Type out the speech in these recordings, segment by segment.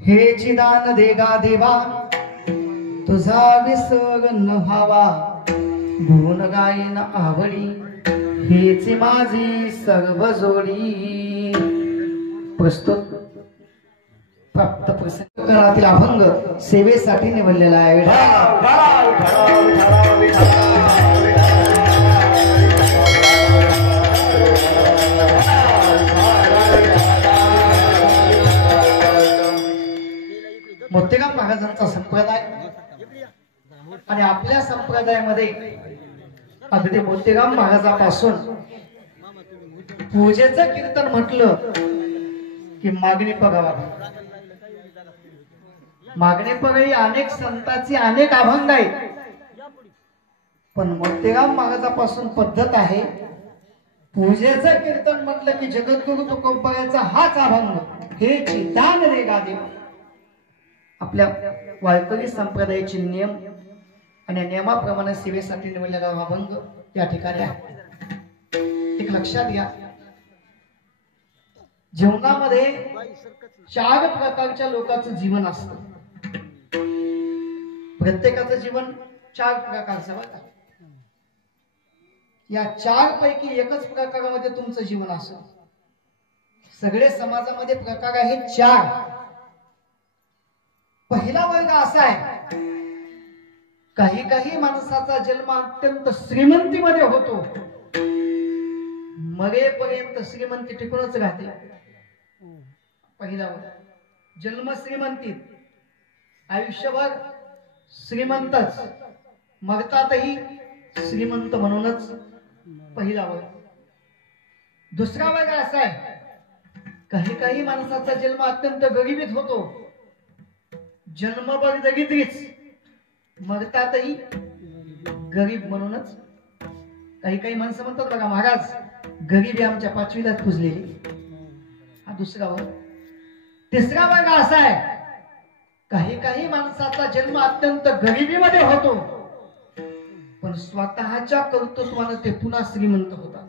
हे चिदान देगा देवा तुझा विसर न व्हावा गुण गायन आवडी हेच माझी सर्व जोडी। प्रस्तुत प्राप्त प्रसंगातील अभंग सेवेसाठी निवडलेला आहे। मोतेगाव महाराजांचा संप्रदाय आणि आपल्या संप्रदायामध्ये अगदी मोतेगाव महाराजापासून पूजेचं कीर्तन म्हटलं की मागणी पगावा, मागणी पगाई अनेक संतांची अनेक अभंग आहेत, पण मोतेगाव महाराजापासून पद्धत आहे पूजेचं कीर्तन म्हटलं की जगद्गुरु तुकोबाचा हाच अभंग, हे चिदान देगा देवा। आपल्या वारकरी संप्रदायाचे नियम आणि नियमाप्रमाणे सेवेसाठी निवडलेला अभंग या ठिकाणी आहे। एक लक्षात घ्या, जीवनामध्ये 4 प्रकारच्या लोकांचं जीवन असतं। प्रत्येकाचं जीवन 4 प्रकारचं बघा, या 4 पैकी एकच प्रकारामध्ये तुमचं जीवन असतं। सगळे समाजामध्ये प्रकार आहेत 4। पहिला वर्ग असा आहे, काही काही माणसाचा जन्म अत्यंत श्रीमंतीमध्ये होतो, मरेपर्यंत श्रीमंती टिकूनच राहते। पहिला वर्ग जन्म श्रीमंतीत, आयुष्यभर श्रीमंतच, मरतातही श्रीमंत म्हणूनच पहिला वर्ग। दुसरा वर्ग असा आहे, काही काही माणसाचा जन्म अत्यंत गरिबीत होतो, जन्मभर गरिबीच, मरतातही गरीब म्हणूनच। काही काही माणसं म्हणतात बघा महाराज गरिबी आमच्या 5वीलाच पुजलेली, हा दुसरा वर्ग। तिसरा वर्ग असा आहे, काही काही माणसाचा जन्म अत्यंत गरिबीमध्ये होतो, पण स्वतःच्या कर्तृत्वाने ते पुन्हा श्रीमंत होतात।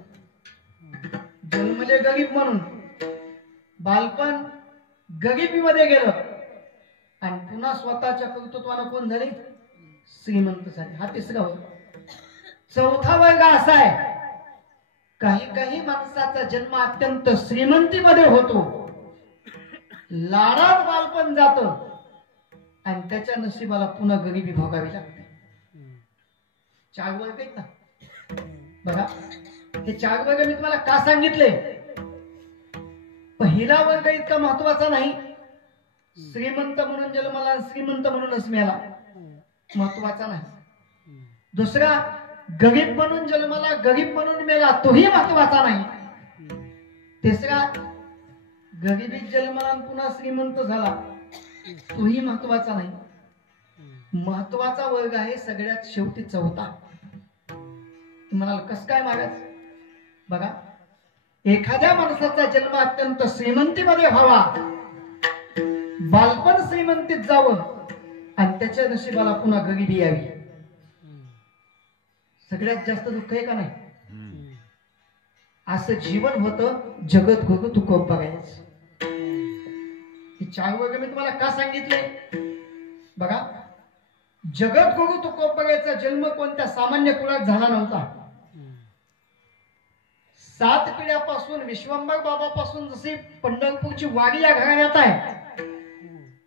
जन्मले गरीब म्हणून बालपण गरिबीमध्ये गेलं आणि पुन्हा स्वतःच्या कर्तृत्वाने कोण झाले, श्रीमंत झाले, हा तिसरा वर्ग। चौथा वर्ग असा आहे, काही काही माणसाचा जन्म अत्यंत श्रीमंतीमध्ये होतो, लाडात बालपण जात आणि त्याच्या नशिबाला पुन्हा गरिबी भोगावी लागते। 4 वर्ग आहेत ना बघा, हे 4 वर्ग मी तुम्हाला का सांगितले? पहिला वर्ग इतका महत्वाचा नाही, श्रीमंत म्हणून जन्माला श्रीमंत म्हणूनच मेला, महत्वाचा नाही। दुसरा गरीब म्हणून जन्माला गरीब म्हणून मेला, तोही महत्वाचा नाही। तिसरा गरिबीत जन्माला पुन्हा श्रीमंत झाला, तोही महत्वाचा नाही। महत्वाचा वर्ग आहे सगळ्यात शेवटी चौथा। तुम्हाला कस काय महाराज बघा, एखाद्या माणसाचा जन्म अत्यंत श्रीमंतीमध्ये व्हावा, बालपण श्रीमंतीत जावं आणि त्याच्या नशिबाला पुन्हा गरिबी यावी, सगळ्यात जास्त दुःख आहे का नाही? असं जीवन होतं जगद्गुरु तुकोबाचं। हे 4 वर्ग मी तुम्हाला का सांगितले बघा, जगद्गुरु तुकोबाचा जन्म कोणत्या सामान्य कुळात झाला नव्हता। 7 पिढ्यापासून विश्वंभर बाबापासून जशी पंढरपूरची वाडी या घराण्यात आहे,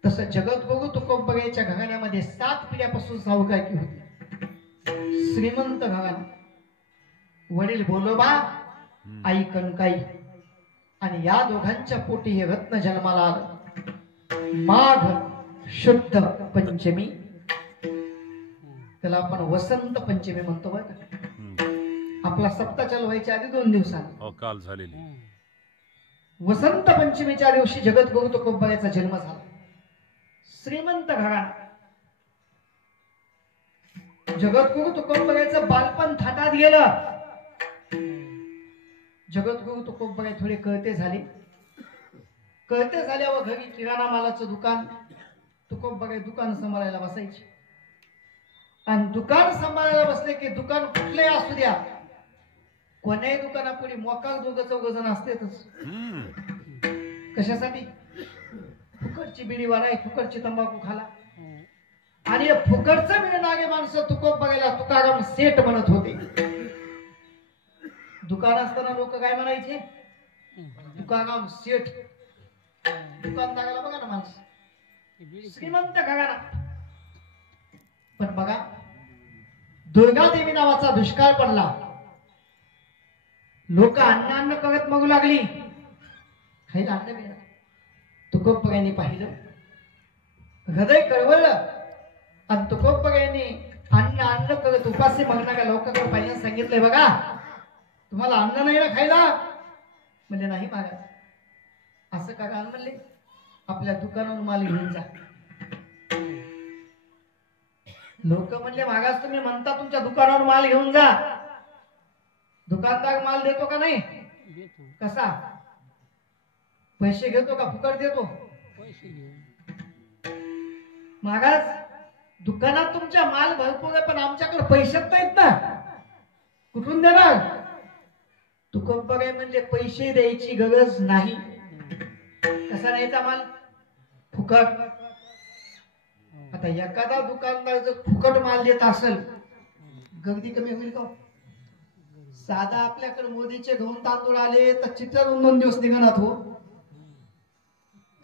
तसं जगद्गुरु तुकोबाच्या घराण्यामध्ये 7 पिढ्यापासून सावकारकी होती, श्रीमंत घराणा। वडील भोलोबा, आई कणकाई, आणि या दोघांच्या पोटी हे रत्न जन्माला आलं। माघ शुद्ध पंचमी, त्याला आपण वसंत पंचमी म्हणतो बरं का। आपला सप्ताह चालू व्हायच्या आधी 2 दिवसांनी काल झालेली वसंत पंचमीच्या दिवशी जगद्गुरु तुकोबाचा जन्म झाला। श्रीमंत घराणा, जगद्गुरु तुकोबाचं बालपण थाटात गेलं। जगद्गुरु तुकोबा थोडे कळते झाले, कळते झाल्यावर घरी किराणा मालाचं दुकान, तुकोबा दुकान सांभाळायला बसायचे, आणि दुकान सांभाळायला बसले की दुकान कुठले असू द्या, कोण्याही दुकानापुढे मोकार 2-4 जण असतेच। कशासाठी? फुकट। फुकटची बिडी वाला फुकटची तंबाखू खाला आणि फुकटचं मिळणारे माणसं तुकोब बघायला तुकाराम सेठ म्हणत होते. दुकान असताना लोक काय म्हणायचे? तुकाराम सेठ. दुकानदाराला बघा ना माणसं श्रीमंत घराणा. पण बघा दुर्गा देवी नावाचा दुष्काळ पडला. लोक अन्न करत मागू लागली. खायला अन्न मिळालं. तुकोबरायांनी पाहिलं, हृदय कळवळलं आणि तुकोबरायांनी अन्न करत उपासी मागणाऱ्या लोकांकडे पाहिजे सांगितलंय, बघा तुम्हाला अन्न नाही ना खायला? म्हणजे नाही महाराज. असं का म्हणले? आपल्या दुकानावर माल घेऊन जा. लोक म्हणले महाराज तुम्ही म्हणता तुमच्या दुकानावर माल घेऊन जा. दुकानदार माल देतो का नाही? कसा? पैसे घेतो का फुकट देतो? महाराज दुकानात तुमच्या माल भरपूर आहे पण आमच्याकडे पैसेच नाहीत ना, कुठून देणार? तुकोबराय म्हणजे पैसे द्यायची गरज नाही. कसा द्यायचा माल? फुकट. आता एखादा दुकानदार जर फुकट माल देत असेल गर्दी कमी होईल का? साधा आपल्याकडे मोदीचे गहू तांदूळ आले तर चित्र 2 दिवस निघणार हो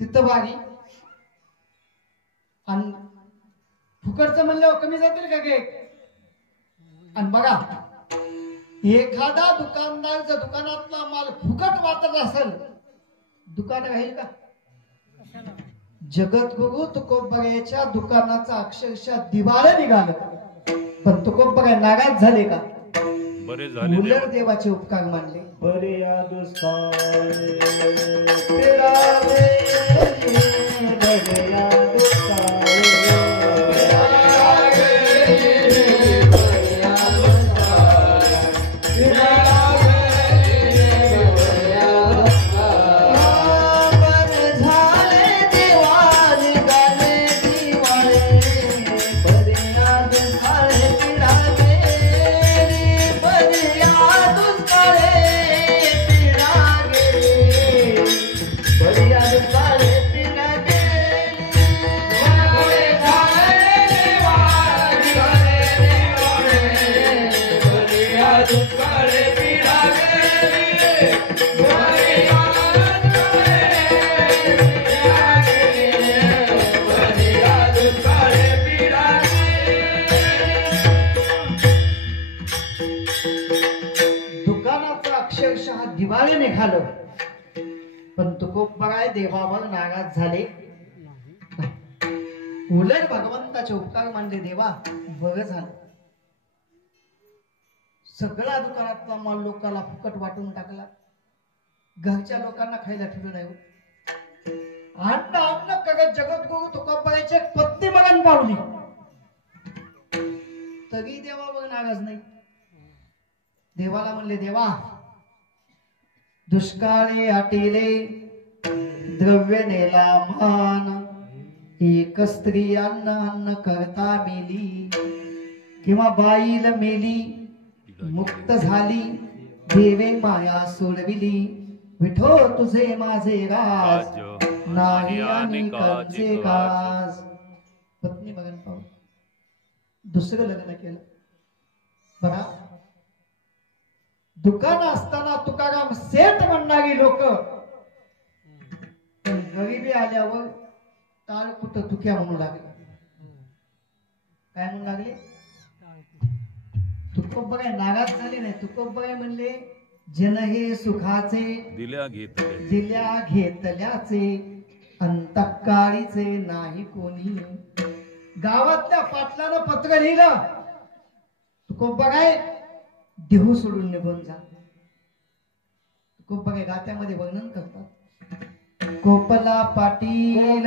तिथं बागी. आणि फुकटचं म्हणल्यावर कमी जातील का गे? आणि बघा एखादा दुकानदार जर दुकानातला माल फुकट वाटत असेल दुकान राहील का? जगद्गुरु तुकोबरायाच्या दुकानाचा अक्षरशः दिवाळं निघालं. पण तुकोबराय नाराज झाले का? बरे झाले. उलट देवाचे उपकार मानले. बरे दिवाळे निघालं. पण तुकोबराय देवावर नाराज झाले. उलट भगवंताचे उपकार मानले. देवा बरं झालं सगळा दुकानातला माल लोकांना फुकट वाटून टाकला. घरच्या लोकांना खायला ठेवलं नाही. अन्न करत जगद्गुरु तुकोबरायचे पत्नी मरण पावली तरी देवावर नाराज नाही. देवाला म्हणले, देवा दुष्काळी आटिले द्रव्य नेला मान, एक स्त्री अन्न करता मेली, किंवा बाईल मेली मुक्त झाली, देवे माया सोडविली, विठो तुझे माझे राज, नाही आणि काचे काज. पत्नी मरण पावली, दुसरं लग्न केलं. बघा दुकान असताना तुकाराम सेठ म्हणणारी लोक गरिबी आल्यावर टाळ कुठं तुक्या म्हणू लागले. काय म्हणू लागले? तुकोबराय नाराज झाले नाही. तुकोबराय म्हणले, जन हे सुखाचे दिल्या घेतल्याचे, अंतकाळीचे नाही कोणी. गावातल्या पाटलानं पत्र लिहिलं, तुकोबराय देहू सोडून निघून जा. तुकोबराय गात्यामध्ये वर्णन करतात, कोपला पाटील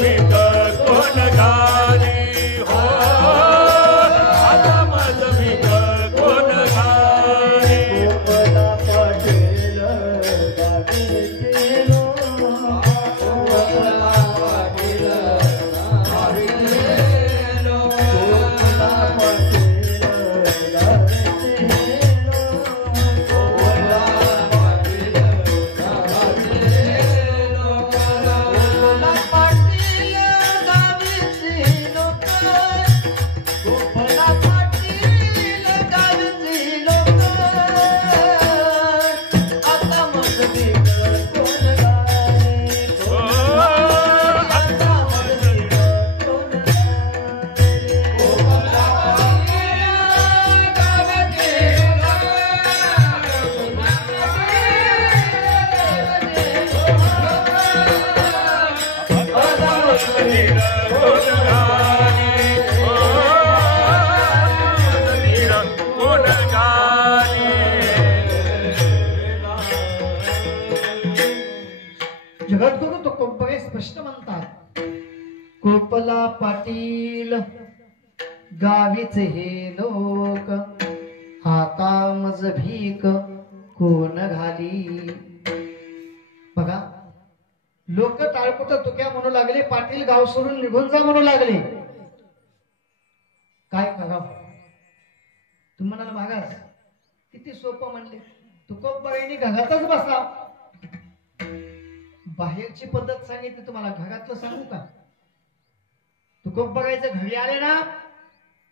भीक कोण घाली हो आता मज भीक कोण घाली गोपाला पाटील गावीचे गोपाला पाटील गावीचे गोपाला पाटील गावीचे गोपाला पाटील गोपाला पाटील गावीचे आता मज भीक कोण घाली हो आता मज भीक कोण भीक कोण घाली हो भीक कोण घाली जगद्गुरु तुकोबराय स्पष्ट म्हणतात गोपाला पाटील गावीचे हे लोक आता मज भीक कोण घाली. बघा लोक टाळकुट तुक्या म्हणू लागले, पाटील गाव सोडून निघून जा म्हणू लागले. काय करावं तुम्ही म्हणाल मागास किती सोपं म्हणले, तुकोबरायांनी घरातच बसा. बाहेरची पद्धत सांगितली तुम्हाला, घरातलं सांगू का? तुकोबरायचं घरी आले ना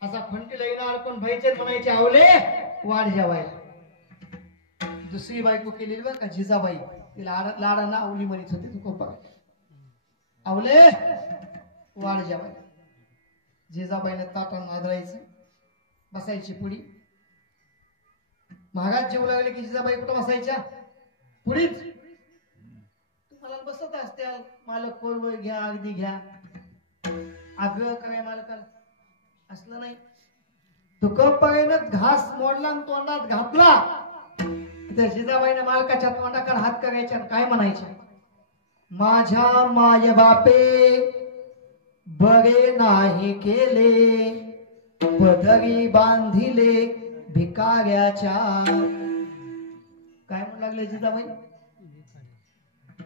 असा फंटी लईना अडकून भाईचे म्हणायचे आवले वाढ जेवायला. दुसरी बायको केलेली बरं का जिजाबाई, तिला लाडाना आवली म्हणत होते तुकोबराय. आवले वाढ जेवायला. जिजाबाईला ताटानं आदळायचं, बसायची पुढी. महाराज जेवू लागले की जिजाबाई कुठं बसायच्या? पुढीच. तुम्हाला बसत असत्याल, मालक कोरवळ घ्या अगदी घ्या, आग्रह कराय मालकाला असलं नाही. तुकोबरायनं घास मोडला आणि तोंडात घातला, त्या जिजाबाईनं मालकाच्या तोंडाकडे हात करायचे आणि काय म्हणायचे? माझ्या माय बापे बरे नाही केले, पदरी बांधिले भिकाऱ्याच्या. काय म्हणू लागले जिजाबाई?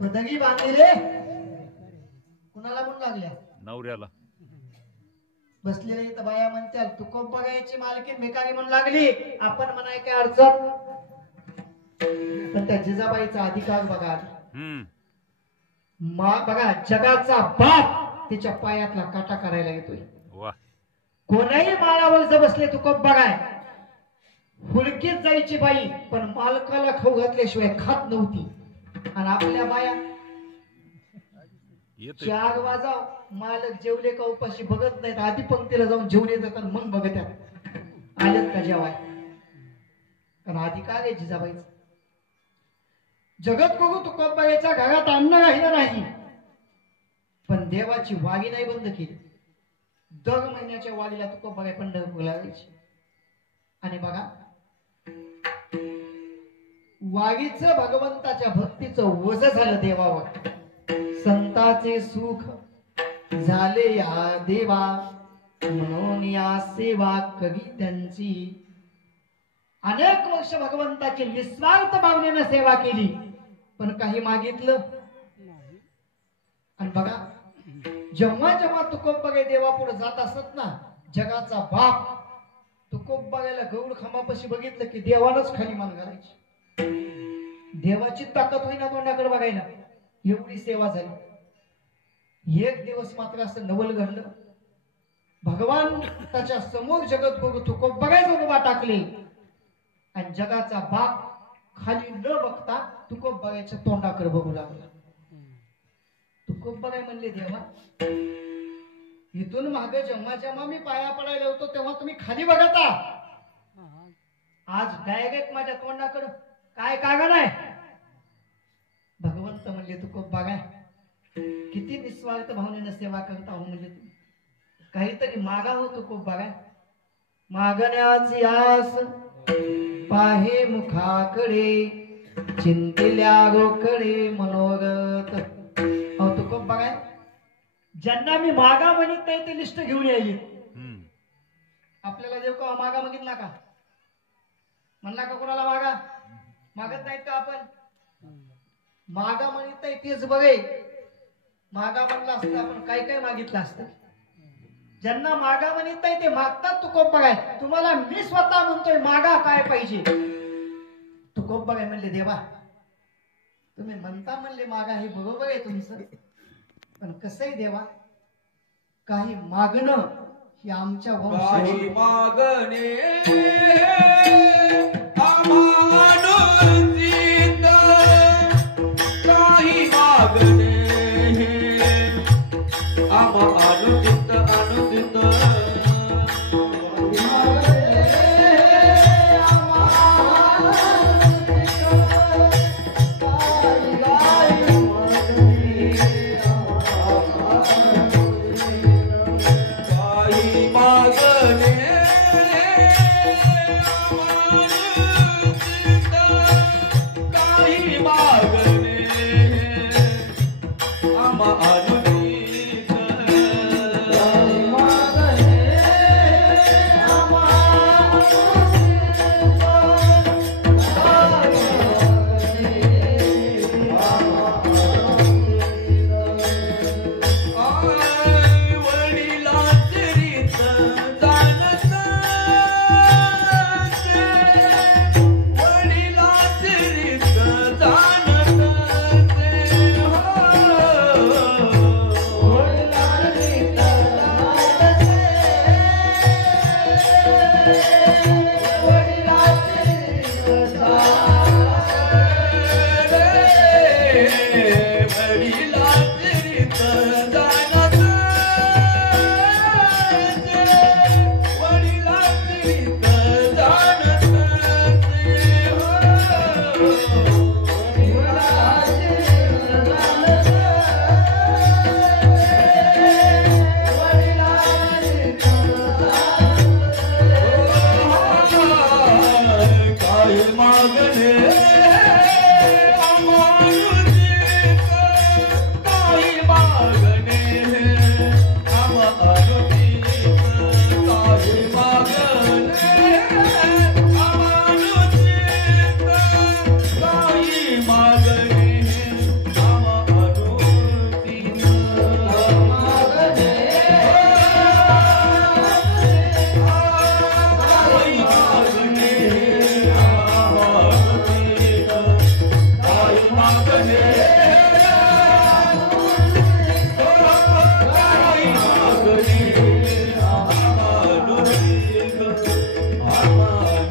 पदरी बांधिले कुणाला म्हणू लागल्या? नवऱ्याला. बसलेले इथं बाया म्हणत्याल तुकोबरायची मालकीन भिकारी म्हणू लागली, आपण म्हणाय काय अडचण? पण त्या जिजाबाईचा अधिकार बघा. बघा जगाचा बाप तिच्या पायातला काटा करायला येतोय. कोणाही माळावर बसले तुकोबराय, हुलकीत जायची बाई पण मालकाला खाऊ घातल्याशिवाय खात नव्हती. आणि आपल्या बाया 4 वाजाव मालक जेवले का उपाशी बघत नाहीत, आधी पंक्तीला जाऊन जेवण येतात आणि मग बघत्यात आलेत का जेवाय. कारण अधिकार आहे जिजाबाईचा. जगद्गुरु तुकोबरायच्या घरात अन्न राहिलं नाही, पण देवाची वागी नाही बंद केली. दर महिन्याच्या वारीला तुकोबराय पंढरपूरला जायची. आणि बघा वारीचं भगवंताच्या भक्तीचं ओझ झालं देवावर. संताचे सुख झाले या देवा, म्हणून या सेवा करी त्यांची. अनेक वर्ष भगवंताची निस्वार्थ भावनेनं सेवा केली, पण काही मागितलं. आणि बघा जेव्हा जेव्हा तुकोबराय देवापुढे जात असत ना, जगाचा बाप तुकोबरायला गौड खांबापाशी बघितलं की देवानच खाली मान घालायची. देवाची ताकद होईना तोंडाकडे बघायला, एवढी सेवा झाली. एक दिवस मात्र असं नवल घडलं. भगवान त्याच्या समोर जगद्गुरु तुकोबरायचं उभा टाकले आणि जगाचा बाप खाली न बघता तुकोबरायच्या तोंडाकडे बघू लागला. तुकोबराय म्हणले देवा, इथून मागे जेव्हा जेव्हा मी पाया पडायला होतो तेव्हा तुम्ही खाली बघता, आज डायरेक्ट माझ्या तोंडाकडं काय कारण आहे? भगवंत म्हणले तुकोबराय किती निस्वार्थ भावनेनं सेवा करता हो, म्हणजे तुम्ही काहीतरी मागा हो तुकोबराय. मागण्याची आस पाहे मुखाकडे, चिंतिल्या रोकडे मनोरथ. अहो तुकोबराय ज्यांना मी मागा म्हणत नाही ते लिस्ट घेऊन यायची. हम्म. आपल्याला देव का मागा मागितला का? म्हणला का कोणाला मागा? मागत नाहीत का आपण? मागा म्हणत नाही तेच बघे. मागा म्हणलं असतं आपण काय काय मागितलं असतं. ज्यांना मागा म्हणत नाही ते मागतात. तू कोप बघाय. तुम्हाला मी स्वतः म्हणतोय मागा काय पाहिजे. तू कोप बघाय म्हणले देवा तुम्ही म्हणता म्हणले मागा हे बरोबर आहे तुमचं. पण कसं आहे देवा काही मागणं ही आमच्या काही वंश मागणे अमानुषित, काही मागणे अमानुषित अनुदित. काही मागणे अमानुषित, काही मागणे अमानुषित. काही मागणे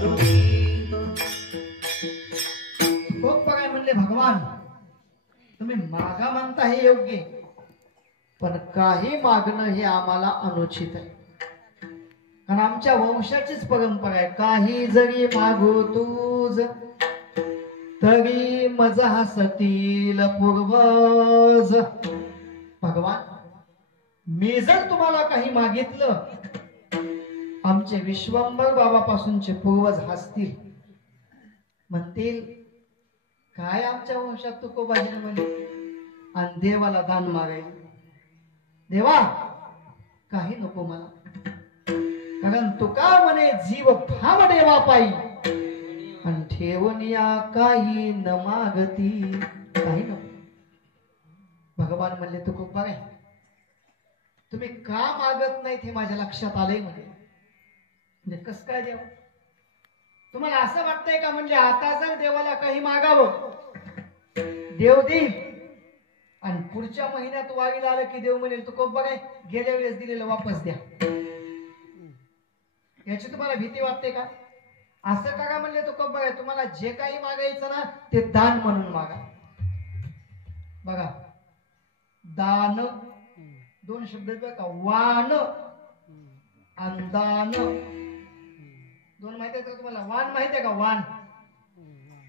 तुम्ही मागा म्हणता हे योग्य पण काही मागणं हे आम्हाला अनुचित आहे. कारण आमच्या वंशाचीच परंपरा आहे. काही जरी मागू तूज तरी मज हसतील पूर्वज. भगवान मी जर तुम्हाला काही मागितलं आमचे विश्वंभर बाबापासूनचे पूर्वज हसतील म्हणतील काय आमच्या वंशात तुकोबाजीने म्हणे आणि देवाला दान मागायला. देवा काही नको मला कारण तुका म्हणे जीव भाव देवा पायी आणि ठेवनिया काही न मागती काही नको. भगवान म्हणले तुको बघाय तुम्ही का मागत नाहीत हे माझ्या लक्षात आलंय म्हणजे कस काय देवा तुम्हाला असं वाटतंय का म्हणजे आता जर देवाला काही मागावं देव देईल आणि पुढच्या महिन्यात वागीला आलं की देव म्हणेल तू कोप बघाय गेल्या वेळेस दिलेलं वापस द्या. याची तुम्हाला भीती वाटते का? असं का म्हणले तो कोप बघाय तुम्हाला जे काही मागायचं ना ते दान म्हणून मागा. बघा दान दोन शब्द का वान आणि दान दोन माहिती आहेत का तुम्हाला? वान माहिती आहे का? वान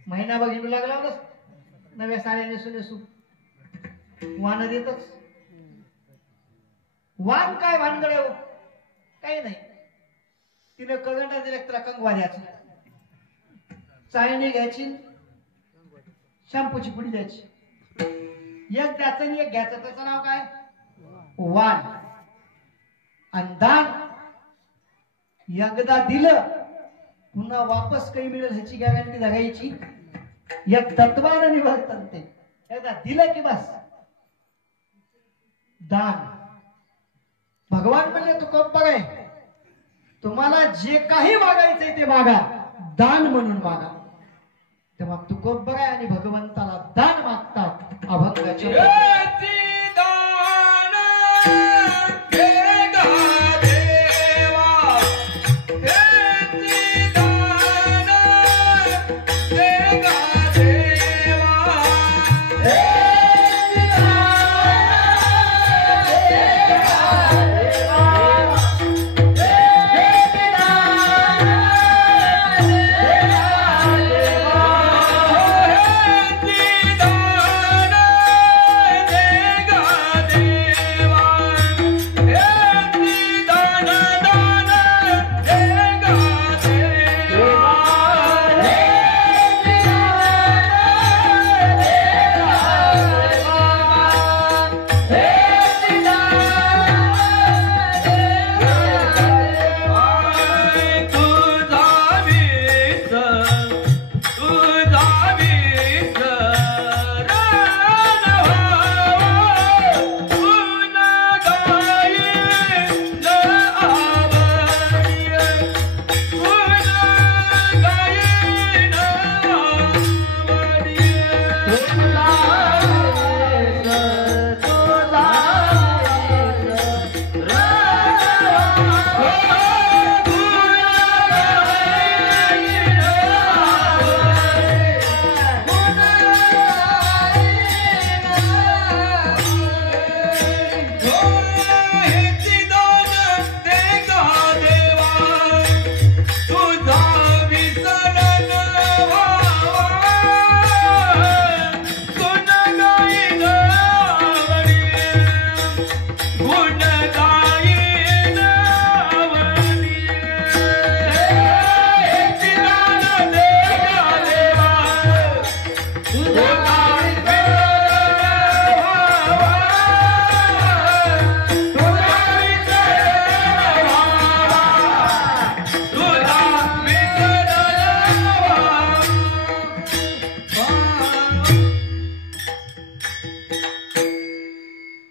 महिना बघ हिंडू लागला ना नव्या साड्या नेसू नेसू वान देतच. वान काय भानगड आहे काही नाही. तिने कगंडा दिला त्याला कंगवा द्यायचा चाळणी घ्यायची शॅम्पूची पुडी द्यायची एक द्यायचं आणि एक घ्यायचं त्याचं नाव काय वाण आणि दान एकदा दिलं पुन्हा वापस काही मिळेल ह्याची गॅरंटी धरायची या तत्वानं निभावतात ते. एकदा दिलं की बस. दान भगवान म्हणले तू खूप बघाय तुम्हाला जे काही मागायचंय ते मागा दान म्हणून मागा. तेव्हा तू खूप बघाय आणि भगवंताला दान मागतात अभंगाचे.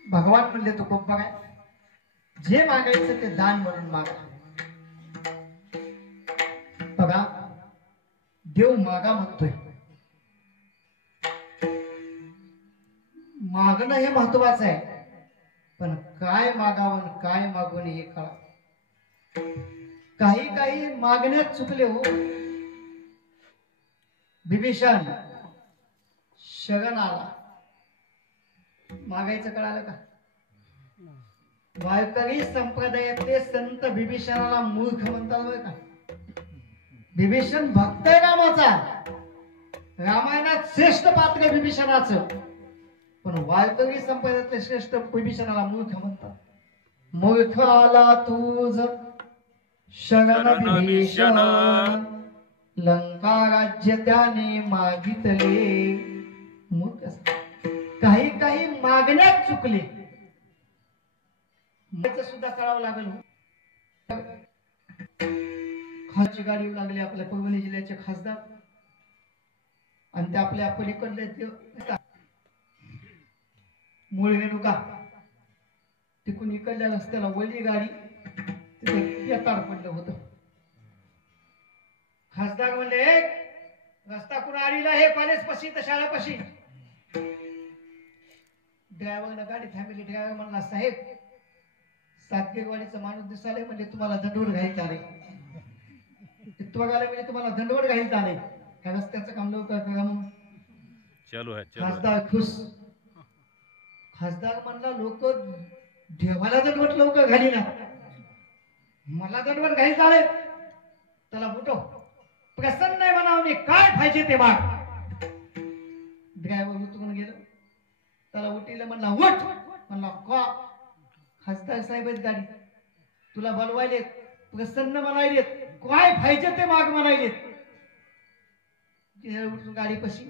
भगवान म्हणले तो खूप बघाय जे मागायचं ते दान म्हणून मागा. बघा देव मागा म्हणतोय. मागणं हे महत्वाचं आहे पण काय मागावं काय मागू नये हे कळा. काही मागण्यात चुकले हो. बिभीषण शरण आला मागायचं कळालं का. वारकरी संप्रदायातले संत बिभीषणाला मूर्ख म्हणतात बरं का. बिभीषण भक्त आहे रामाचा. रामायणात श्रेष्ठ पात्र बिभीषणाचं पण वारकरी संप्रदायातले श्रेष्ठ बिभीषणाला मूर्ख म्हणतात. मूर्ख आला तुझ शरण बिभीषण लंका राज्य त्याने मागितले. मूर्ख काही मागण्यात चुकले सुद्धा कळावं लागेल. खासची गाडी येऊ लागली आपल्या परभणी जिल्ह्याचे खासदार आणि ते आपल्या पलीकडले मूळ रेणुका तिकून इकडल्या रस्त्याला वळली गाडी तिथे येतार पडलं होतं. खासदार म्हणले रस्ता कुणा आडीला हे कॉलेज पशी तर शाळा पशी. ड्रायव्हरनं गाडी थांबली. ड्रायव्हर म्हणला साहेब सातगेवाडीचा माणूस दिसाले म्हणजे तुम्हाला दंडवट घालता आले. म्हणजे तुम्हाला दंडवट घालता आले. ह्या रस्त्याचं काम लवकर करा म्हणून खासदार खुश. खासदार म्हणला लोक देवाला दंडवट लवकर घाली ना मला दंडवट घालता आले. त्याला उठव प्रसन्न आहे म्हणावणे काय पाहिजे ते माग. ड्रायव्हर उतरून गेलं. त्याला उठीला म्हणला उठ म्हणला का. खासदार साहेबच गाडी तुला बोलवायलेत प्रसन्न म्हणायलेत काय पाहिजे ते माग म्हणायलेत. गाडी पशी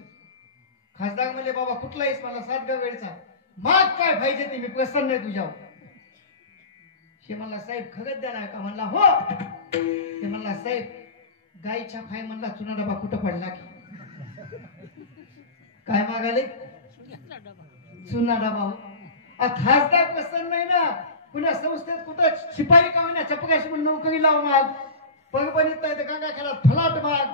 खासदार म्हणले बाबा कुठला आहेस मला 7 वेळचा माग काय पाहिजे ते मी प्रसन्न आहे तुझ्यावर. ते म्हणला साहेब खरंच देणार का? म्हणला हो. ते म्हणला साहेब गाईच्या फाय म्हणला चुना डबा कुठं पडला की? काय मागाले? चुना डबा हो. खासदार पसंत नाही ना, पुण्या संस्थेत कुठं शिपाई का होईना चपकाशी म्हणून नोकरी लाव माग, परभणीत नाही तर गंगा खेळात फलाट माग.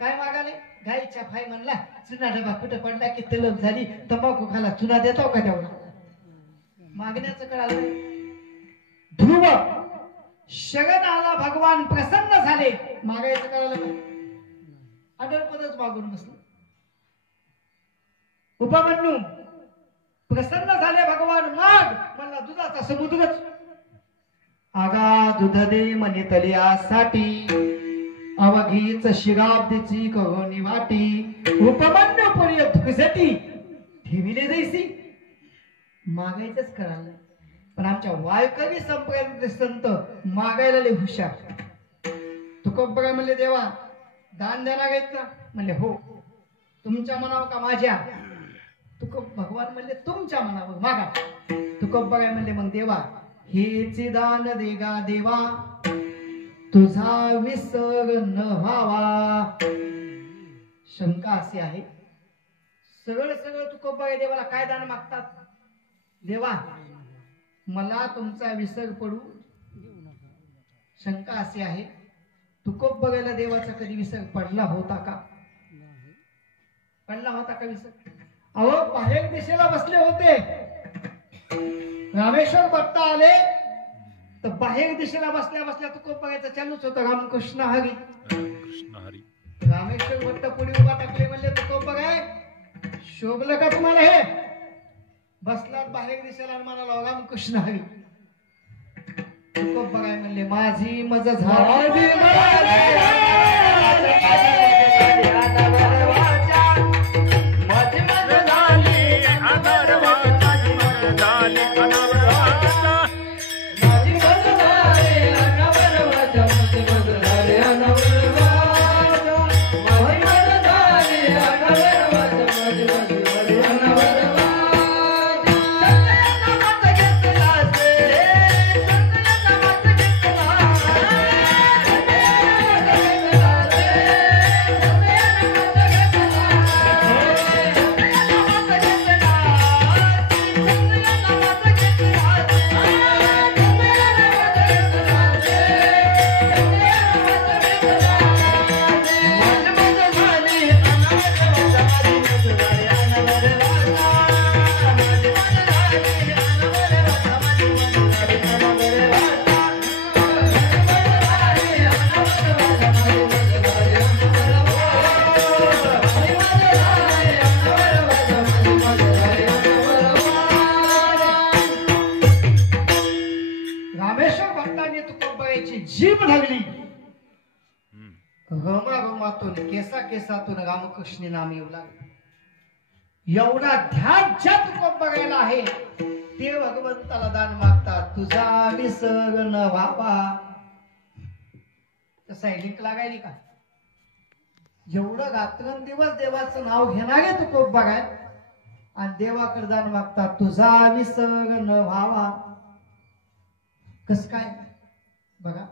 काय मागाले? गाईच्या फाय म्हणला चुना डबा कुठं पडला की तलब झाली, तंबाखू खाला चुना देतो का तेवढा? मागण्याचं कळालं. ध्रुव शगन आला भगवान प्रसन्न झाले, मागायचं कळालं. अडळपदच मागून बसलं. उपमन्यू प्रसन्न झाले भगवान, माग म्हणला दुधाचा समुद्रच. आगा दुध दे म्हणे तलियासाठी, अवघीच शिगाब्दीची कहोनी वाटी. उपमन्यू पुरी तुझ्यासाठी ठेविले जैसी, मागायचंच कळालं. पण आमच्या वायकरी संप्रदायाचे संत मागायला लय हुशार. तुकोब बघा म्हणले देवा दान देणार आहेत का? म्हणले हो. तुमच्या मनावर का माझ्या? तुकोब भगवान म्हणले तुमच्या मनावर मागा. तुकोब बघा म्हणले मग देवा हेच दान देगा देवा, तुझा विसर न व्हावा. शंका अशी आहे, सगळं तुकोब बघा देवाला काय दान मागतात? देवा मला तुमचा विसर पडू. शंका अशी आहे, तुकोब बघायला देवाचा कधी विसर पडला होता का? पडला होता का विसर? अहो बाहेर दिशेला बसले होते, रामेश्वर भट्ट आले तर बाहेर दिशेला बसल्या बसल्या तुकोब बघायचं चालूच होतं. रामकृष्ण हरी कृष्ण हरी. रामेश्वर भट्ट पुढे उभा टाकले, म्हणले तुकोब बघाय शोभलं का तुम्हाला हे? बसलात बाहेर दिशेला आणि म्हणाला रामकृष्ण हरी. तुकोब बघाय म्हणले माझी मज झाली. जीभ ढगली. घमाघमातून केसा केसातून रामकृष्ण नाम येऊ लागले. एवढा ध्यान ज्या तुकोब बघायला आहे ते भगवंताला दान मागतात. तुझा विसर न व्हावा. तसा लिंक लागायली का? जेवढं रात्रंदिवस देवाचं नाव घेणारे तुकोब बघाय आणि देवाकडे दान मागतात. तुझा विसर न व्हावा. कस काय बघा,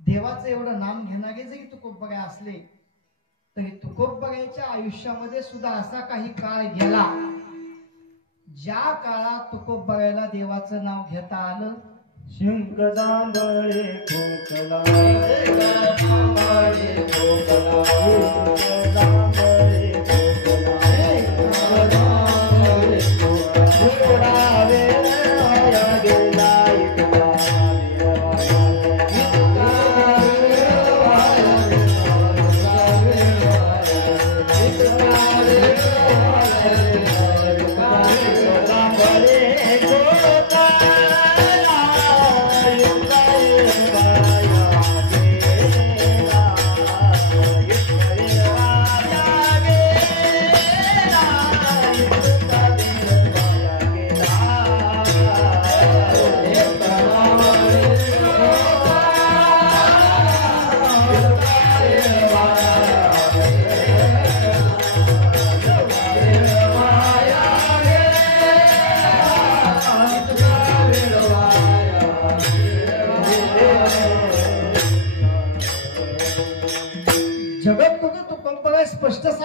देवाचं एवढं नाम घेणारे जरी तुकोब बघाय असले तरी तुकोब बघायच्या आयुष्यामध्ये सुद्धा असा काही काळ गेला ज्या काळात तुकोब बघायला देवाचं नाव घेता आलं. शिंक जांभळे खोकला, जांभळे खोकला, जांभळे खोकला, जांभळे खोकला, वेळा गेला इतका.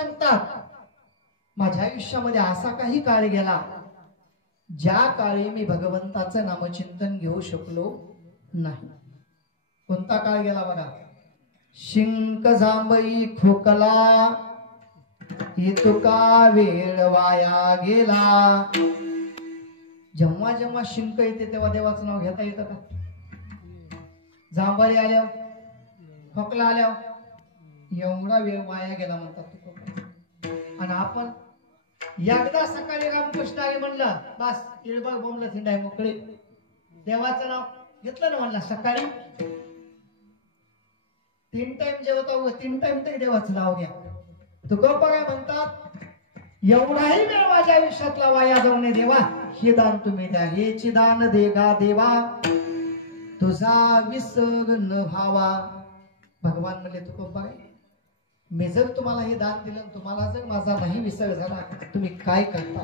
सांगतात माझ्या आयुष्यामध्ये असा काही काळ गेला ज्या काळी मी भगवंताचं नामचिंतन घेऊ शकलो नाही. कोणता काळ गेला बघा. शिंक जांभई खोकला हे तुका वेळ वाया गेला. जेव्हा जेव्हा शिंक येते तेव्हा देवाचं नाव घेता येतं का? जांभळी आल्या खोकला आल्या एवढा वेळ वाया गेला म्हणतात तुकोबा. आणि आपण एकदा सकाळी रामकृष्ण आहे म्हणलं बस इळबळ बोंबलं थिंडाय मोकळे. देवाचं नाव घेतलं ना म्हणलं सकाळी 3 टाइम जेवता 3 टाइम तरी देवाचं नाव घ्या. तुकोबा काय म्हणतात एवढाही वेळ माझ्या आयुष्यातला वाया जाऊ नये देवा हे दान तुम्ही द्या. हेची दान देगा देवा तुझा विसर न व्हावा. भगवान म्हणले तुकोबा मी जर तुम्हाला हे दान दिलं तुम्हाला जर माझा नाही विसर झाला तुम्ही काय करता?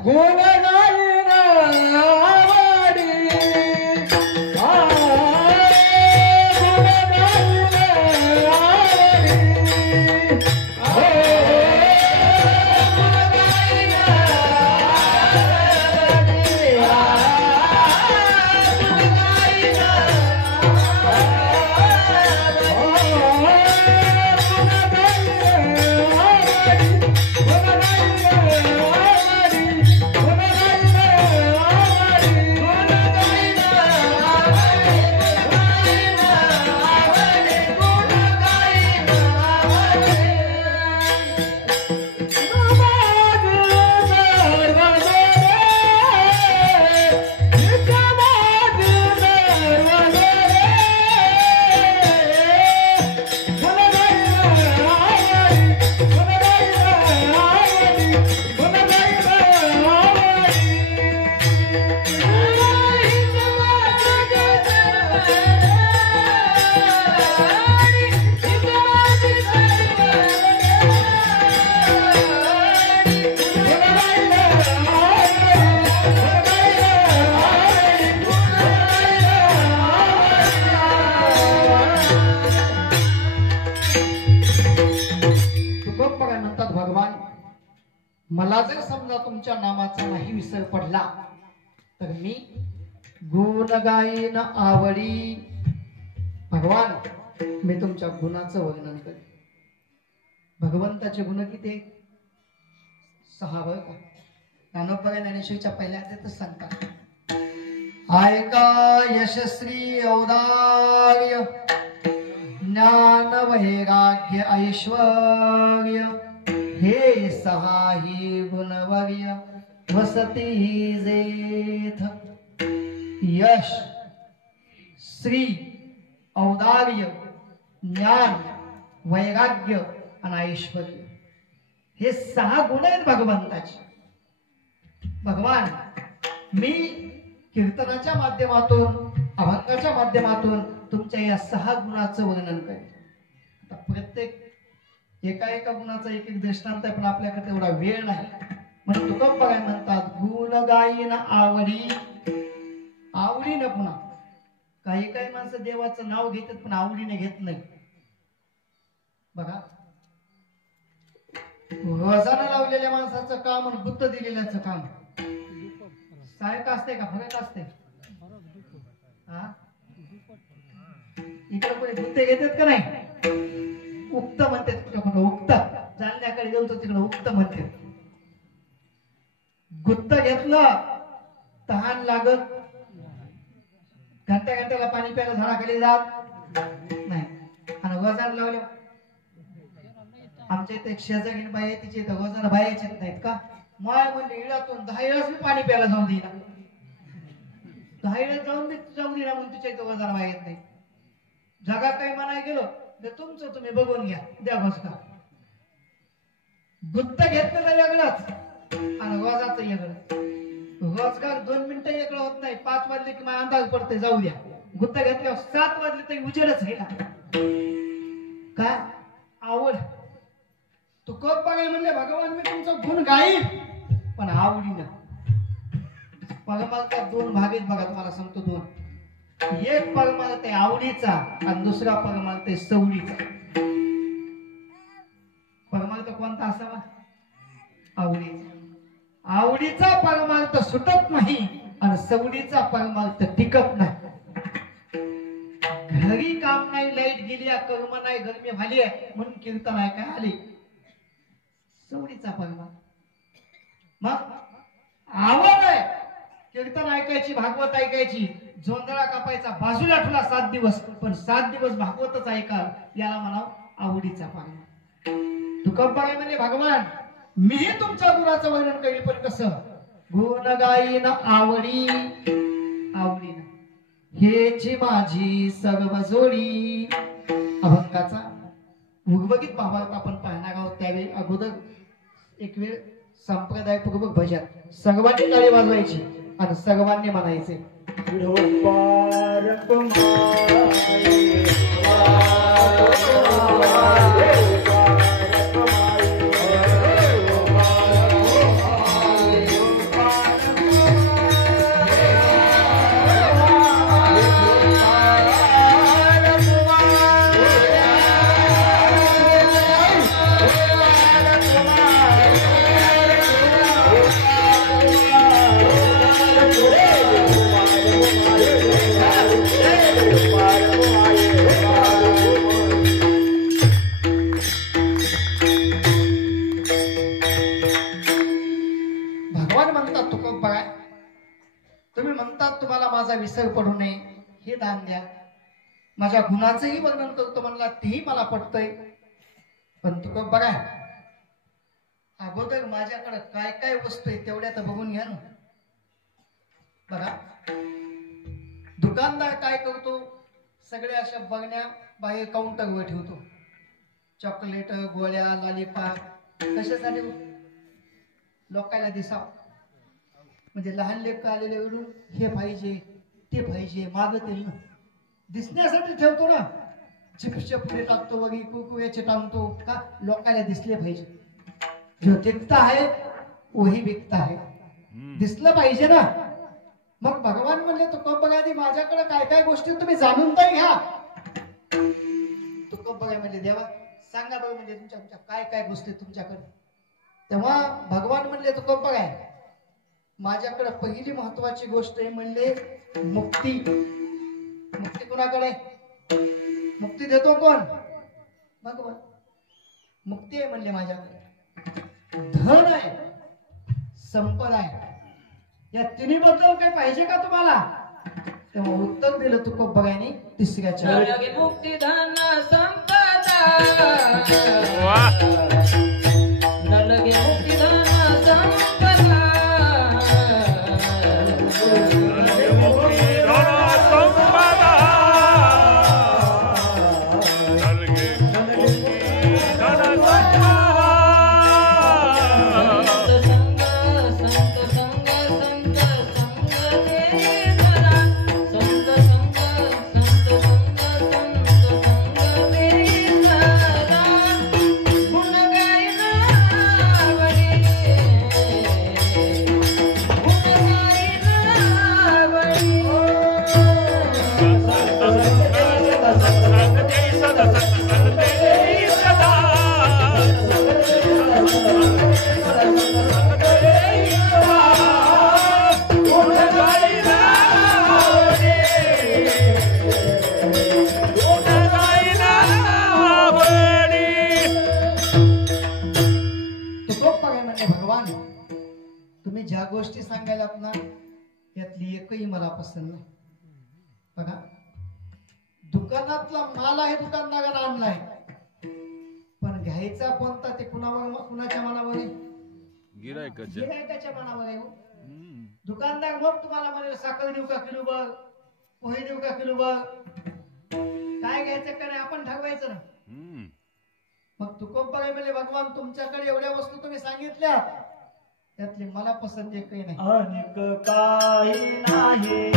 मला जर समजा तुमच्या नामाचा नाही विसर पडला तर मी गुण गाईन आवडी. भगवान मी तुमच्या गुणाचं वर्णन करेन. भगवंताचे गुण किती? 6 बरं का. ज्ञानोबा ज्ञानेश्वरीच्या पहिल्या अध्यायातच सांगतात. ऐका यशस्वी औदार्य ज्ञान वैराग्य ऐश्वर्य हे 6 गुणवर्य वसती जेथ. यश श्री औदार्य ज्ञान वैराग्य आणि ऐश्वर्य हे 6 गुण आहेत भगवंताचे. भगवान मी कीर्तनाच्या माध्यमातून अभंगाच्या माध्यमातून तुमच्या या 6 गुणाचं वर्णन करेन. प्रत्येक एका गुणाचा एक दृष्टांत आहे पण आपल्याकडे तेवढा वेळ नाही म्हणून तुकोबा काय म्हणतात गुण गाईन आवडी. आवडीनं पुन्हा काही माणसं देवाचं नाव घेतात पण आवडीने घेत नाही. बघा रोजानं लावलेल्या माणसाचं काम आणि बुद्ध दिलेल्याचं काम सारखं असते का? फरक असते. इकडे कोणी बुद्ध घेतात का नाही? उक्त म्हणते उक्त. जालन्याकडे गेलो तर तिकडे उक्त म्हणते. गुत्त घेतलं तहान लागत घंट्याला पाणी प्यायला झाडाखाली जात नाही. आणि वजन लावलं आमच्या इथे एक शेजारी बाई आहे तिचे इथं वजन बायाचे नाहीत का? माय म्हणजे इळातून 10 वेळेस मी पाणी प्यायला जाऊन देईना. 10 वेळेस जाऊन देईना म्हणून तिच्या इथं वजन बाहेर नाही. जगा काही म्हणाय गेलो तुमचं तुम्ही बघून घ्या द्या बसका. गुत्त घेतलेलं वेगळंच आणि रोजाचं वेगळं. रोजगार 2 मिनिटं वेगळं होत नाही. 5 वाजले की मला अंदाज पडते जाऊ द्या. गुत्त घेतल्यावर 7 वाजले तरी उजेडच गेला. काय आवड? तुकोबा काय म्हणले भगवान मी तुमचं गुण गाईन पण आवडीनं. परमार्थ 2 भाग आहेत बघा तुम्हाला सांगतो 2. एक परमार्थ आहे आवडीचा आणि दुसरा परमार्थ आहे सवडीचा. परमार्थ कोणता असावा? आवडीचा परमार्थ सुटत नाही आणि सवडीचा परमार्थ टिकत नाही. घरी काम नाही, लाईट गेली, कर्म नाही, गरमी झाली आहे म्हणून कीर्तन ऐकाय आले. सवडीचा परमार्थ. मग आवड आहे कीर्तन ऐकायची, भागवत ऐकायची, जोंधळा कापायचा बाजूला ठेवला 7 दिवस, पण 7 दिवस भागवतच ऐकाल, याला म्हणावं आवडीचा परमार्थ. तुकोबाराय म्हणजे भगवान मीही तुमच्या गुणाचं वर्णन करील, पण कसं गुण गाईन आवडी आवडीन हेची माझी सर्व जोडी. अभंगाचा उर्वगित भावार्थ आपण पाहणार आहोत. त्यावेळी अगोदर एक वेळ संप्रदायपूर्वक भजन सर्वांनी ताली वाजवायची आणि सर्वांनी म्हणायचे. तुम्ही म्हणतात तुम्हाला माझा विसर पडू नये, हे दान द्या. माझ्या गुणाचंही वर्णन करतो म्हणला, तेही मला पटतंय. पण तुका बघा अगोदर माझ्याकडे काय काय वस्तू आहे तेवढ्या तर बघून घ्या ना. बघा दुकानदार काय करतो, सगळ्या अशा बघण्या बाहेर काउंटरवर ठेवतो. चॉकलेट, गोळ्या, लॉलीपॉप कशासाठी? लोकांना दिसाव, म्हणजे लहान लेख आलेले वेळून हे पाहिजे ते पाहिजे मागतील ना, दिसण्यासाठी ठेवतो ना. चिप्सच्या पुढे टाकतो वगैरे, कुरकुऱ्याचे टाकतो का लोकांना दिसले पाहिजे. जो दिखता है वही बिकता है, दिसलं पाहिजे ना. मग भगवान म्हणले तो कप बघा आधी माझ्याकडे काय काय गोष्टी तुम्ही जाणून तर घ्या. तो कप बघा म्हणजे देवा सांगा बघ, म्हणजे तुमच्या काय काय गोष्टी तुमच्याकडे. तेव्हा भगवान म्हणले तो कप बघा माझ्याकडे पहिली महत्वाची गोष्ट आहे म्हणले मुक्ती. मुक्ती कोणाकडे? मुक्ती देतो कोण? भगवान. मुक्ती आहे म्हणले माझ्याकडे. धन आहे, संपदा आहे, या तिन्ही बद्दल काही पाहिजे का तुम्हाला? तेव्हा उत्तर दिलं तुकोब बघायनी तिसऱ्याच्या. मुक्ती धन संपदा नलगे मुक्ती धन संपदा ज्या गोष्टी सांगायला ना यातली एकही मला पसंत नाही. बघा दुकानातला माल आहे दुकानदाराने आणलाय, पण घ्यायचा कोणता ते कुणाच्या मनावर आहे? गिरायकाच्या मनावर आहे. दुकानदार मग तुम्हाला म्हणे साखर देऊ का किलो बघ, पोहे देऊ का किलो बघ, काय घ्यायचं का नाही आपण ठरवायचं ना. मग तुकोब बघाय म्हणजे भगवान तुमच्याकडे एवढ्या वस्तू तुम्ही सांगितल्या त्यातली मला पसंत एकही नाही. अनेक काही नाही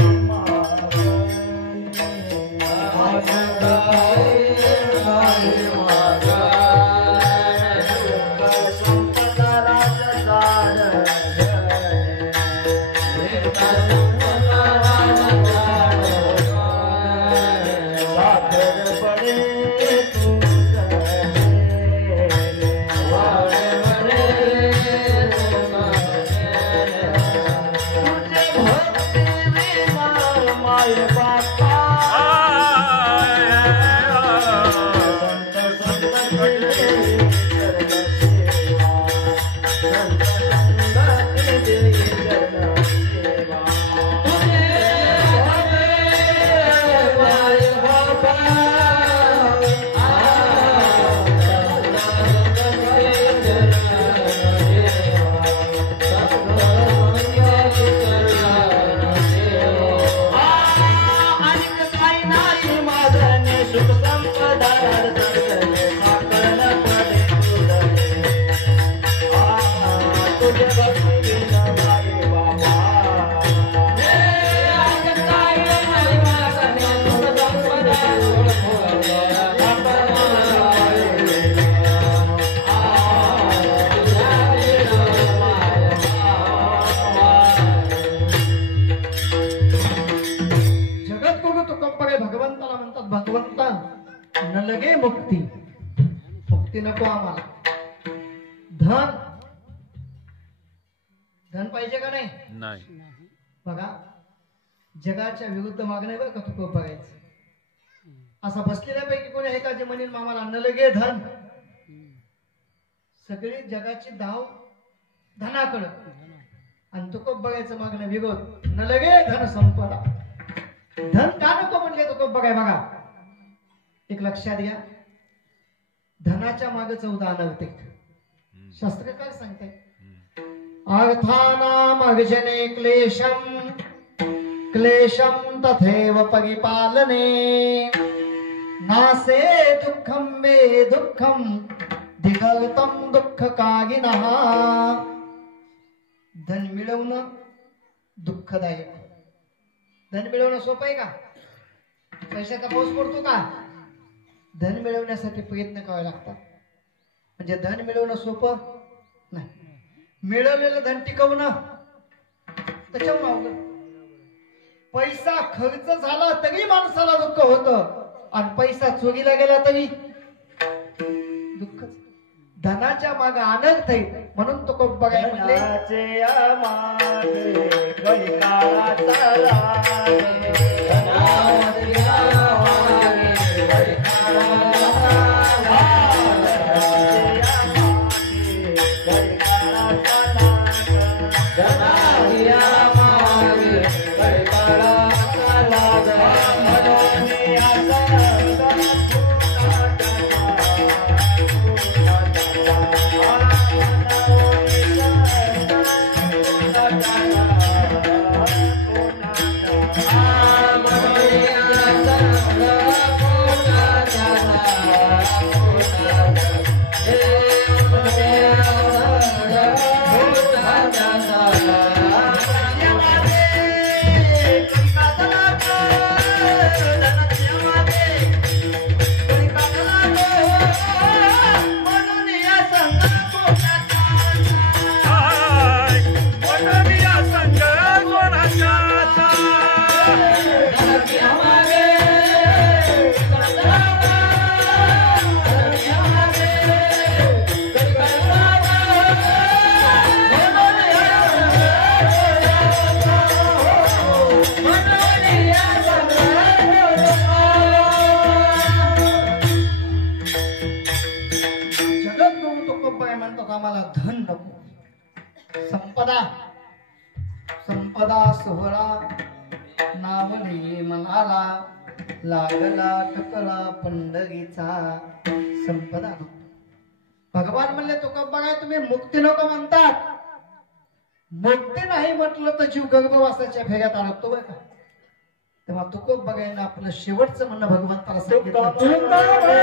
माय बापा संत संत कडले चरण सेवा संत संत कडले चरण सेवा भगवंताला म्हणतात भगवंता न लगे मुक्ती मुक्ती नको आम्हाला धन धन पाहिजे का नाही नाही बघा जगाच्या विरुद्ध मागणे बरं का तू बघायचं असा बसलेल्यापैकी कोणी आहे का जे म्हणेल मामाला न लगे धन सगळी जगाची धाव धनाकडं आणि तू खूप बघायचं मागणं विरोध न लगे धन संपदा धन का नको म्हणले तो बघाय बघा एक लक्षात घ्या धनाच्या मागे 14 अनर्थे शास्त्र काय सांगते अर्थानाम विजने क्लेशम क्लेशम तथैव परिपालने नासे दुःखम मे दुःखम दिगर्तम दुःखकारिणः धन मिळवणं दुःखदायक धन मिळवणं सोपं आहे का पैशाचा पाऊस पडतो का धन मिळवण्यासाठी प्रयत्न करावे लागतात म्हणजे धन मिळवणं सोपं नाही मिळवलेलं धन टिकवणं त्याच्यावर अवघड पैसा खर्च झाला तरी माणसाला दुःख होतं आणि पैसा चोरीला गेला तरी दुःख धनाच्या मागे अनर्थ आहे म्हणून तो खूप बघायला म्हणले संपदा संपदा सोहळा नावली मनाला लागला टकला पंढरीचा संपदा भगवान म्हणले तुका बघाय तुम्ही मुक्ती नको म्हणतात मुक्ती नाही म्हटलं तर जीव गर्भवासाच्या फेऱ्यात अडकतो बरं का तेव्हा तुकोब बघायला आपलं शेवटचं म्हणणं भगवंताला सांगितलं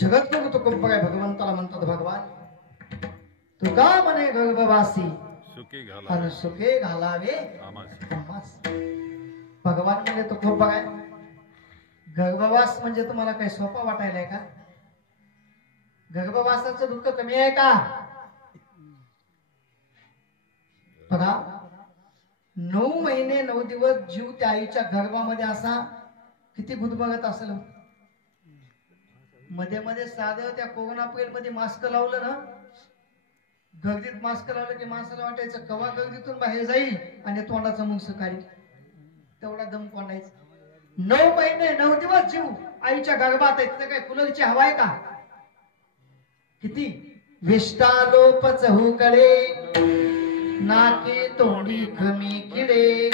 जगद्गुरु तुकोबराय भगवंताला म्हणतात भगवान तुका म्हणे गर्भवासी सुखी घाला आणि सुखे घालावे आमास. आम्हास. भगवान म्हणे तुकोबराय गर्भवास म्हणजे तुम्हाला काही सोपा वाटायलाय का? गर्भवासाचं दुःख कमी आहे का? बघा 9 महिने 9 दिवस जीव त्या आईच्या गर्भामध्ये असा किती गुदमगत असेल. मध्ये मध्ये साधं त्या कोरोना पिरियड मध्ये मास्क लावलं ना, गर्दीत मास्क लावलं की माणसाला वाटायचं कवा गर्दीतून बाहेर जाईल आणि तोंडाचं मुंगस काढील, तेवढा दम कोंडायचा. 9 महिने 9 दिवस जीव आईच्या गर्भात आहे. तिथे काय कुलरची हवा आहे का? किती विष्टालोपच हुकडे नाके तोंडी कमी किडे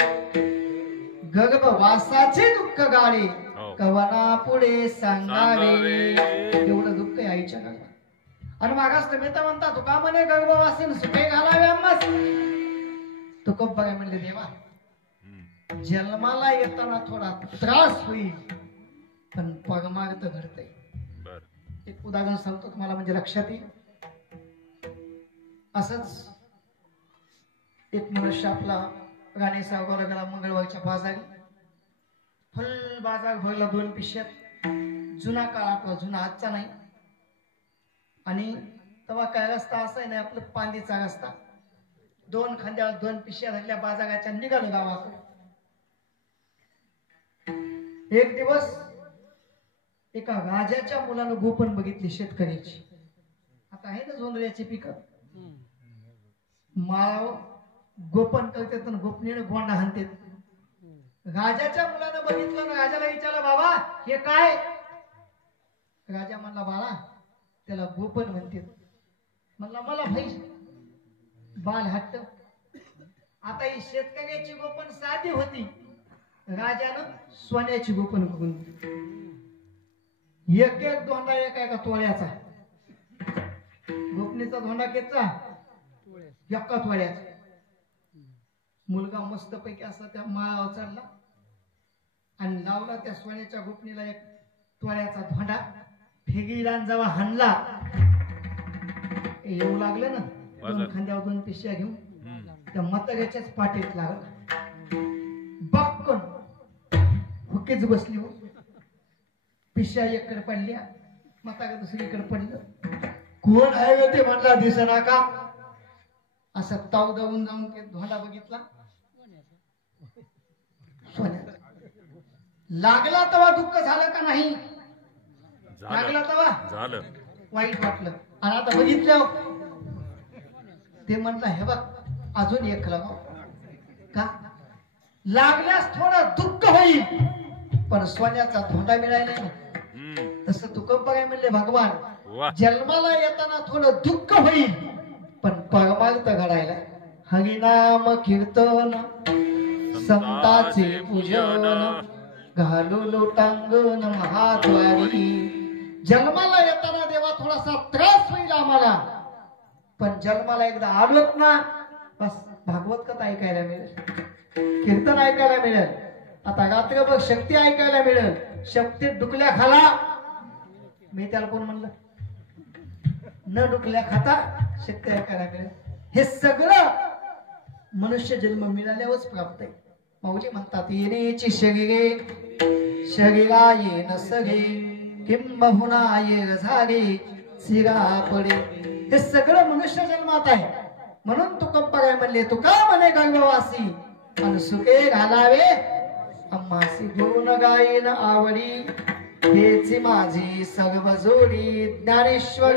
गर्भवासाचे दुःख गाडे कवना पुढे सांगावे. एवढं दुःख आहे आईच्या गर्भात. आणि मागास तुम्ही तर म्हणता तुका म्हणे गर्भवासीन सुखे घालावे आम्हास. तुका बघा म्हणले देवा जन्माला येताना थोडा त्रास होईल पण पगमार्थ घडतंय. एक उदाहरण सांगतो तुम्हाला म्हणजे लक्षात येईल. असंच एक मनुष्य आपला राणे सावगावला गेला मंगळवारच्या बाजारी. फुल बाजार भरला 2 पिशव्यात. जुना काळ आपला, जुना आजचा नाही. आणि तेव्हा काय रस्ता असा आहे ना आपलं पांदीचा रस्ता. 2 खांद्यावर 2 पिशव्या धरल्या बाजाराच्या निघालो गावाकडे. एक दिवस एका राजाच्या मुलानं गोपन बघितली शेतकऱ्याची. आता आहे ना जोंधळ्याची पिकं, माळाव गोपन करतात आणि गोपनीनं गोंडा हाणतात. राजाच्या मुलानं बघितलं ना, राजाला विचारलं बाबा हे काय? राजा म्हणला बाळा त्याला गोपन म्हणतात. म्हणला मला भाई बाल हट्ट. आता ही शेतकऱ्याची गोपन साधी होती, राजानं सोन्याची गोपन करून एक एक धोंडा एका तोळ्याचा. गोपनीचा धोंडा केचा एका तोळ्याचा. मुलगा मस्त पैकी असा त्या माळावर चढला आणि लावला त्या सोन्याच्या गोपनीला एक तोळ्याचा धोंडा. फेगीला जेव्हा हाणला येऊ लागलं ना, 2 खांद्यावर 2 पिशव्या घेऊन त्या म्हाताऱ्याच्याच पाठीत लागला. बक्कन हुकीच बसली हो. पिशव्या एककडे पडल्या, म्हातारा दुसरीकडे पडलं. कोण आहे ग ते म्हणला दिसना का? असं ताव दावून जाऊन ते धोंडा बघितला सोन्याचा. लागला तेव्हा दुःख झालं का नाही? लागला तेव्हा झालं, वाईट वाटलं. आणि आता बघितलं ते म्हणता हे बघ अजून एक लाव का? लागल्यास थोडं दुःख होईल पण सोन्याचा धोंडा मिळायला नाही. तसं तुकं बघाय म्हणले भगवान जन्माला येताना थोडं दुःख होईल पण परमार्थ घडायला. हरिनाम कीर्तन संताचे पूजन घालू लोटांगण महाद्वारी. जन्माला येताना देवा थोडासा त्रास होईल आम्हाला पण जन्माला एकदा आलोत ना बस भागवत कथा ऐकायला मिळेल, कीर्तन ऐकायला मिळेल. आता रात्रभर शक्ती ऐकायला मिळेल. शक्ती डुकल्या खाला. मी त्याला कोण म्हणलं? न डुकल्या खाता शक्ती ऐकायला मिळेल. हे सगळं मनुष्य जन्म मिळाल्यावरच प्राप्त आहे. माऊली म्हणतात येण्याची शरीरे शरीरा येन सगे किंबहुना ये झाले सिरा पडे. हे सगळं मनुष्य जन्मात आहे. म्हणून तुकोबा काय म्हणले तुका म्हणे गर्भवासी आणि सुखे घालावे अम्मासी. गुण गायन आवडी हेची माझी सर्व जोडी. ज्ञानेश्वर